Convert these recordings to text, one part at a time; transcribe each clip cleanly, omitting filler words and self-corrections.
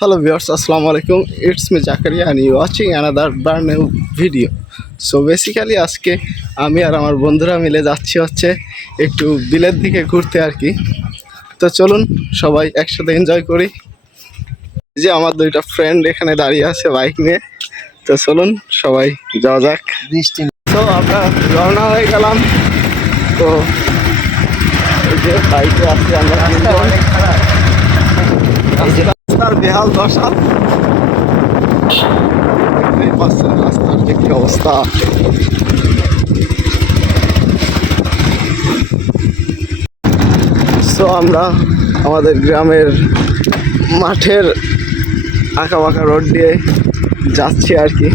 Hello viewers, Assalamu alaikum. It's me Zakaria and you're watching another brand new video. So basically আজকে আমি আর আমার বন্ধুরা মিলে যাচ্ছি হচ্ছে একটু বিলের দিকে ঘুরতে আর কি। তো চলুন সবাই একসাথে এনজয় করি। যে আমার দুইটা ফ্রেন্ড এখানে দাঁড়িয়ে আছে বাইক নিয়ে। তো চলুন সবাই যাওয়া যাক। বৃষ্টি তো আমরা রওনা হয়ে গেলাম। তো এই যে বাইকে আসছি আমরা অনেক খারাপ। রাস্তার বেহাল দশা। রাস্তার যে কি অবস্থা, সো আমরা আমাদের গ্রামের মাঠের আঁকা বাঁকা রোড দিয়ে যাচ্ছি আর কি।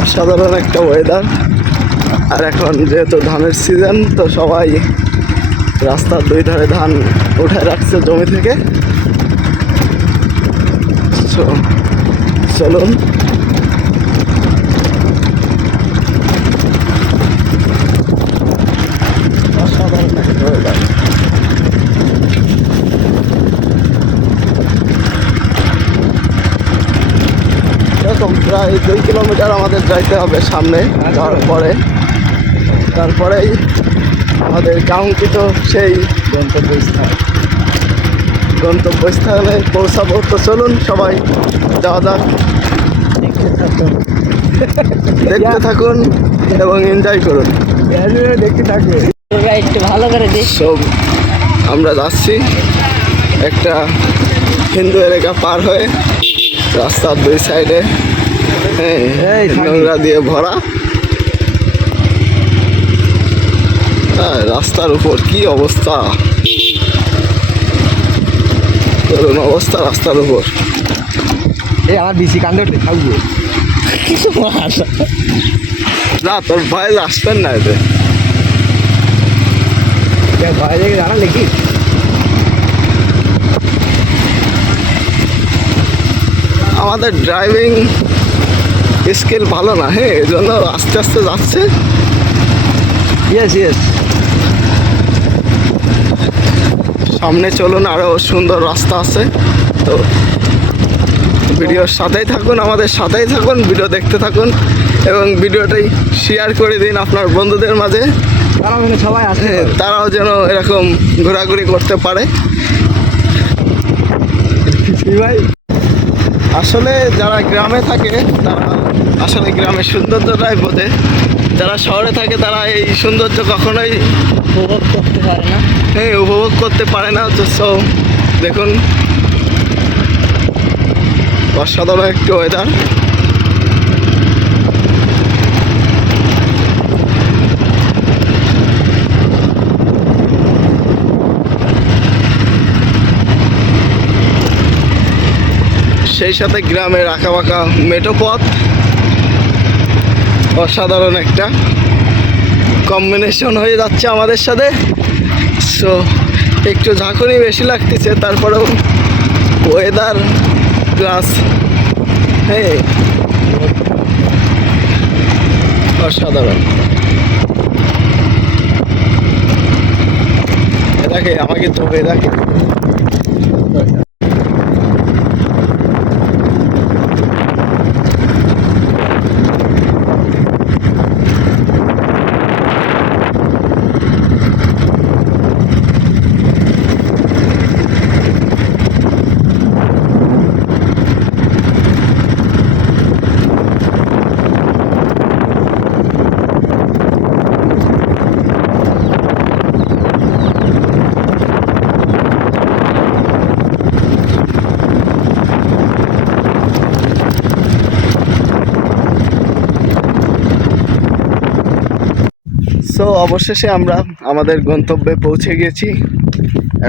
অসাধারণ একটা ওয়েদার। আর এখন যেহেতু ধানের সিজন, তো সবাই রাস্তার দুই ধারে ধান উঠায় রাখছে জমি থেকে। চলুন অসাধারণ একটা ওয়েদার। এরকম প্রায় 2 কিলোমিটার আমাদের যাইতে হবে সামনে। যাওয়ার পরে তারপরেই আমাদের কাঙ্ক্ষিত সেই গন্তব্যস্থানে পৌঁছাবো। তো চলুন সবাই যাওয়া যাক। দেখতে থাকুন এবং এনজয় করুন। দেখতে থাকবে একটু ভালো করে দেখ। সব আমরা যাচ্ছি একটা হিন্দু এলাকা পার হয়ে। রাস্তার দুই সাইডে নোংরা দিয়ে ভরা। রাস্তার উপর কি অবস্থা, করুন অবস্থা রাস্তার উপর। এই আমার বিসি কাণ্ডটা থাকবে না, তোর ভয় আসবেন না এতে। ভয় দেখে জানা নাকি? আমাদের ড্রাইভিং স্কিল ভালো না, এই জন্য আস্তে আস্তে যাচ্ছে। ইয়েস সামনে চলুন, আরও সুন্দর রাস্তা আছে। তো ভিডিওর সাথেই থাকুন, আমাদের সাথেই থাকুন, ভিডিও দেখতে থাকুন এবং ভিডিওটাই শেয়ার করে দিন আপনার বন্ধুদের মাঝে। সবাই আছে, তারাও যেন এরকম ঘোরাঘুরি করতে পারে। ভাই আসলে যারা গ্রামে থাকে তারা আসলে গ্রামের সৌন্দর্যটাই বোঝে। যারা শহরে থাকে তারা এই সৌন্দর্য কখনোই উপভোগ করতে পারে না। উপভোগ করতে পারে না। তো দেখুন অসাধারণ একটি ওয়েদার। সেই সাথে গ্রামের আঁকা বাঁকা মেঠো পথ। অসাধারণ একটা কম্বিনেশন হয়ে যাচ্ছে আমাদের সাথে। সো একটু ঝাঁকুনি বেশি লাগতেছে, তারপরেও ওয়েদার প্লাস অসাধারণ। এটাকে আমাকে তো এটাকে অবশেষে আমরা আমাদের গন্তব্যে পৌঁছে গেছি।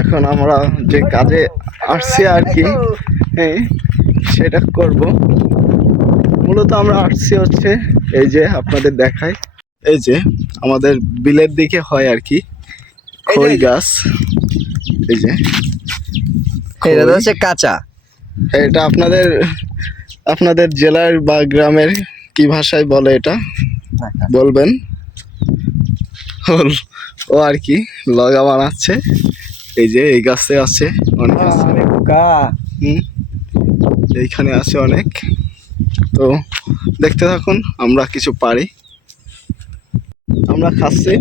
এখন আমরা যে কাজে আসছি আর কি সেটা করব। মূলত আমরা আসছি হচ্ছে এই যে আপনাদের দেখায়, এই যে আমাদের বিলের দিকে হয় আর কি খই গাছ। এই যে এটা হচ্ছে কাঁচা। এটা আপনাদের জেলার বা গ্রামের কি ভাষায় বলে এটা বলবেন। ও আর কি লগা বানাচ্ছে এই যে এই গাছে আছে অনেক আছে। হুম, এইখানে আছে অনেক। তো দেখতে থাকুন, আমরা কিছু পারি। আমরা খাচ্ছি,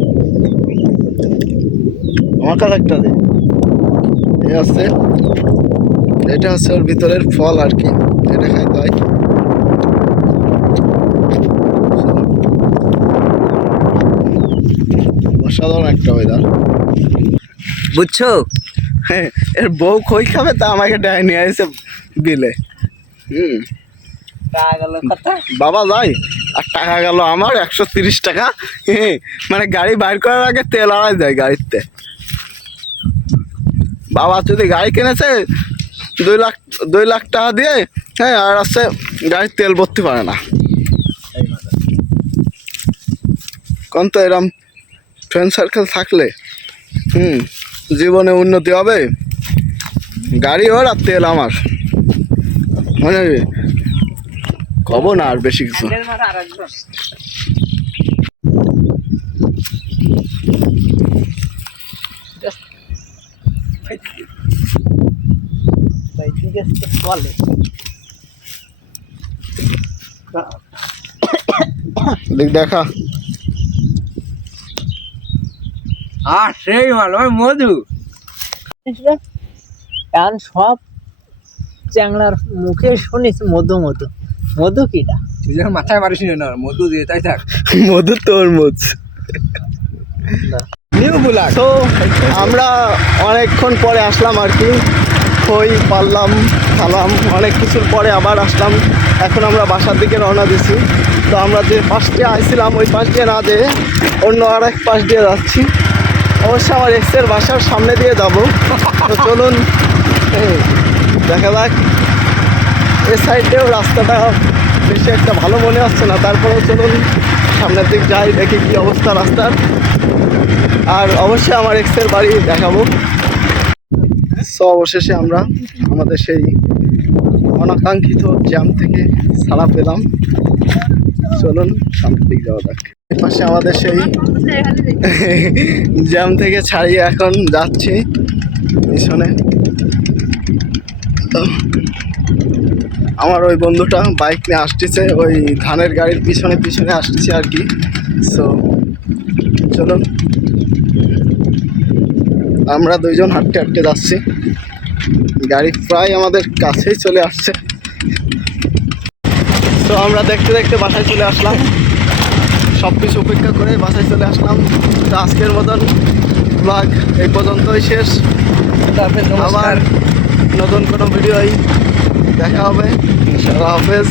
আমার কাছে একটা দে। এই আছে, এটা হচ্ছে ওর ভিতরের ফল আর কি, এটা খাইতে হয়। অসাধারণ একটা ওয়েদার, বুঝছো? হ্যাঁ। এর বউ খই খাবে তা আমাকে ডায় নিয়ে আসে বিলে। হুম, বাবা যাই, আর টাকা গেল আমার 130 টাকা। হ্যাঁ, মানে গাড়ি বাইর করার আগে তেল আড়াই যায় গাড়িতে। বাবা যদি গাড়ি কিনেছে 2 লাখ টাকা দিয়ে, হ্যাঁ, আর আছে গাড়ির তেল ভরতে পারে না। কোন তো এরম ফ্রেন্ড সার্কেল থাকলে জীবনে উন্নতি হবে। গাড়ি ওর আর তেল আমার, মানে কব না আর বেশি কিছু। দেখ দেখা আর সেই ভালো মধু, এখন সব চ্যাংড়ার মুখে শুনিস মধু মধু। মধু কিটা তুই যখন মাথায় মারিস না, মধু দিয়ে তাই থাক। মধু তরমুজ। নিউ বুলাক। তো আমরা অনেকক্ষণ পরে আসলাম আর কি, খই পারলাম, খালাম, অনেক কিছুর পরে আবার আসলাম। এখন আমরা বাসার দিকে রওনা দিছি। তো আমরা যে পাশ দিয়ে আসছিলাম ওই পাশ দিয়ে না যেয়ে অন্য আর এক পাশ দিয়ে যাচ্ছি। অবশ্যই আমার এক্সের বাসার সামনে দিয়ে যাব। তো চলুন দেখা যাক। এ সাইডেও রাস্তাটা বেশি একটা ভালো মনে হচ্ছে না, তারপরেও চলুন সামনের দিক যাই, দেখি কী অবস্থা রাস্তার। আর অবশ্যই আমার এক্সের বাড়ি দেখাবো। সো অবশেষে আমরা আমাদের সেই অনাকাঙ্ক্ষিত জ্যাম থেকে ছাড়া পেলাম। চলুন সামনের দিক যাওয়া যাক। পাশে আমাদের সেই জ্যাম থেকে ছাড়িয়ে এখন যাচ্ছি পিছনে। আমার ওই বন্ধুটা বাইক নিয়ে আসতেছে, ওই ধানের গাড়ির পিছনে পিছনে আসতেছে আর কি। সো চলুন, আমরা দুইজন হাঁটতে হাঁটতে যাচ্ছি। গাড়ি প্রায় আমাদের কাছেই চলে আসছে। তো আমরা দেখতে দেখতে বাসায় চলে আসলাম, সব কিছু উপেক্ষা করে বাসায় চলে আসলাম। তো আজকের মতন ব্লগ এই পর্যন্তই শেষ। আবার নতুন কোনো ভিডিওই দেখা হবে। আল্লাহ হাফেজ।